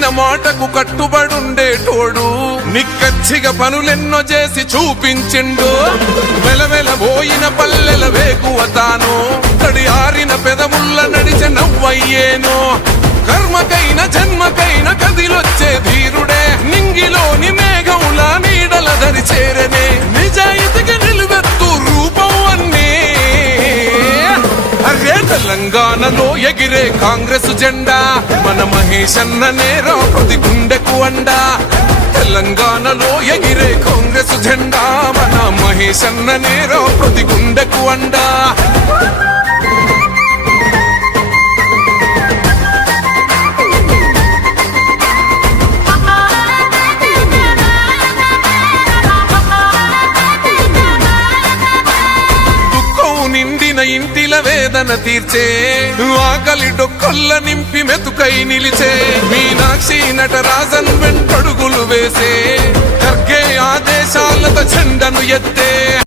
ఇచ్చిన మాటకు కట్టుబడుండేటోడు నిక్కచ్చిగా పనులెన్నో చేసి చూపించిండు వెలవెలబోయిన పల్లెల వేకువ తాను తడి ఆరిన పెదముల్ల నడిచే నవ్వయ్యేను కర్మకైన జన్మకైన కదిలొచ్చే ధీరుడే నింగిలోని మేఘముల నీడల దరి చేరనే నిజాయితీకి నిలువెత్తు రూపం అన్నీ అరే తెలంగాణలో ఎగిరే కాంగ్రెస్ జెండా మన మహేష్ అన్ననే రా ప్రతి గుండెకు అండా తెలంగాణలో ఎగిరే కాంగ్రెస్ జెండా మన మహేష్ అన్ననే రా ప్రతి గుండెకు అండా నిండిన ఇంటిల వేదన తీర్చే ఆకలి డొక్కల్ల నింపి మెతుకై నిలిచే మీనాక్షి నటరాజన్ వెంటడుగులు వేసే ఖర్గే ఆదేశాలతో జెండను ఎత్తే